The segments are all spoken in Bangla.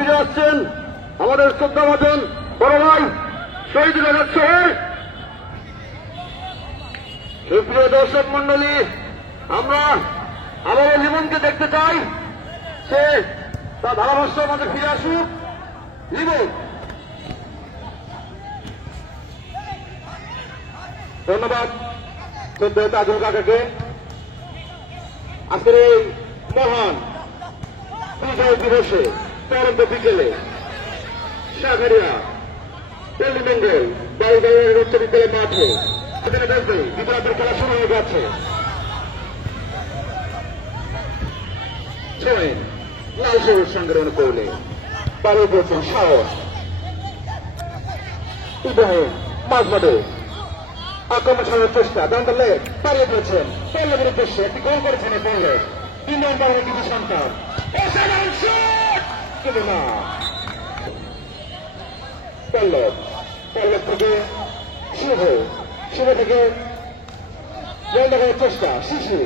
ফিরে আসছেন আমাদের শ্রদ্ধাভাজন বড় ভাই শহীদুল আজাদ সোহেল। সুপ্রিয় দর্শক মন্ডলী, আমরা আবারও লিমনকে দেখতে চাই, সে তার ধারাভাষ্যের মধ্যে ফিরে আসুক। লিমন, ধন্যবাদ শ্রদ্ধেয় তাজুল কাকাকে। আজকের এই মহান বিজয় দিবসে পরন্ত বিকেলে শাহরিয়া পল্লীমঙ্গল বাড়িবাড়ির উচ্চ বিদ্যালয় মাঠে সেখানে দেখবে বিদ্যালয়ের খেলা শুরু হয়ে গেছে। ছোঁয়েন লাল সবুজ সঙ্গের অনুকূলে পালিয়ে দিয়েছেন সাহস ইব্রাহিম মাঝমাঠে আক্রমণ ছাড়ার চেষ্টা ডান্ডা লেগ পালিয়ে দিয়েছেন পল্লবের উদ্দেশ্যে একটি গোল করেছেন এই পল্লব। 3 নম্বরের কিছু সন্তান অসাধারণ শট, কিন্তু না পল্লব থেকে শুভ থেকে গোল দেখার চেষ্টা শিশু।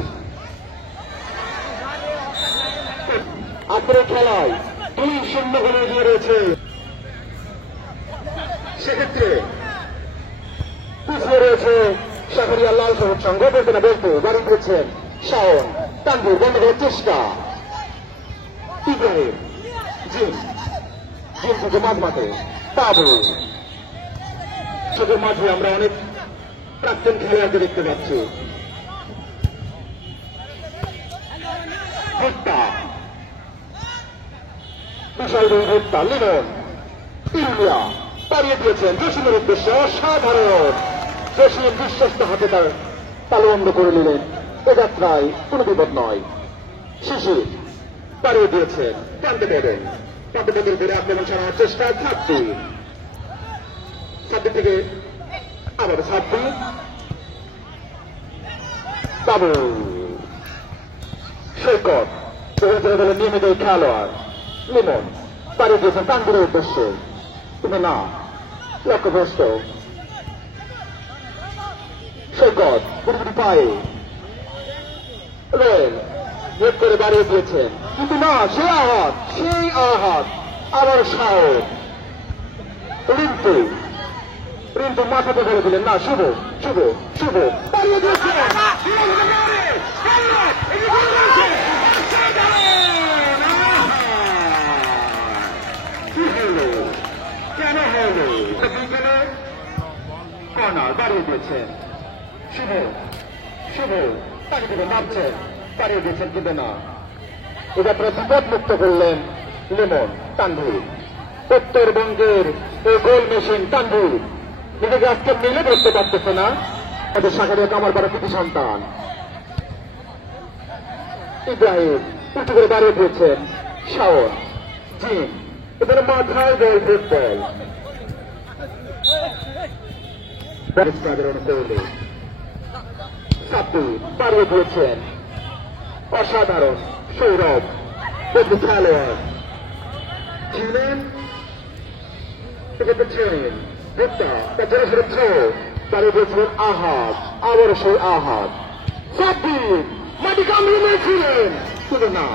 আজকের খেলায় 2-0 গোলে এগিয়ে রয়েছে। সেক্ষেত্রে পিছিয়ে রয়েছে শাহরিয়া লাল সবুজ সংঘ। বলতে না বলতে বাড়ি দিয়েছেন শাওন তানভীর বন্ধ করার চেষ্টা ইব্রাহিম জিম থেকে মাঝমাঠে বাবু। চোখের মাঝে আমরা অনেক প্রাক্তন খেলোয়াড়কে দেখতে পাচ্ছি। ভুট্টা বিশাল ভুট্টা লিমন ইন্ডিয়া তাড়িয়ে দিয়েছেন জসিমের উদ্দেশ্যে। অসাধারণ জসিম বিশ্বস্ত হাতে তার তালু বন্ধ করে নিলেন। এ যাত্রায় কোন বিপদ নয়। শিশির তাড়িয়ে দিয়েছেন প্রান্তে বদল করে আক্রমণ ছাড়ার চেষ্টা ছাব্বিশ থেকে আবার 26 বাবু সৈকত দলের নিয়মিত খেলোয়াড় লিমন তাড়িয়ে দিয়েছেন তানভীরের উদ্দেশ্যে, কিন্তু না লক্ষ্যভ্রষ্ট। সৈকত পুরোপুরি পায়ে রেল ভেদ করে দাঁড়িয়ে দিয়েছেন, কিন্তু না সেই আঘাত আবার সাহস রিন্টু মাথাতে ধরে দিলেন। না শুভ দাঁড়িয়ে দিয়েছেন কেন হলো বিকেলে কর্নার দাঁড়িয়ে দিয়েছেন শুভ তাকে থেকে নামছেন দাঁড়িয়ে দিয়েছেন, কিন্তু না এটা বিপদ মুক্ত করলেন লিমন তানভীর। উত্তরবঙ্গের এই গোল মেশিন তানভীর নিজেকে আজকে মিলে ধরতে পারতেছে না। তাদের শাখারিয়া কামার বাড়া কিছু সন্তান ইব্রাহিম উঁচু করে দাঁড়িয়ে দিয়েছেন শাওন জিম। এদের মাথায় গোল ফুটবল অনুকূলে সাব্বির দাঁড়িয়ে দিয়েছেন। অসাধারণ সৌরভ বন্ধু খেলোয়াড় ছিলেন ভুট্টা তার জোরে থ্রো দাঁড়িয়ে দিয়েছিলেন আহাদ। আবারও সেই আহাদ সাব্বির মাটি কামড়ে নিয়েছিলেন, কিন্তু না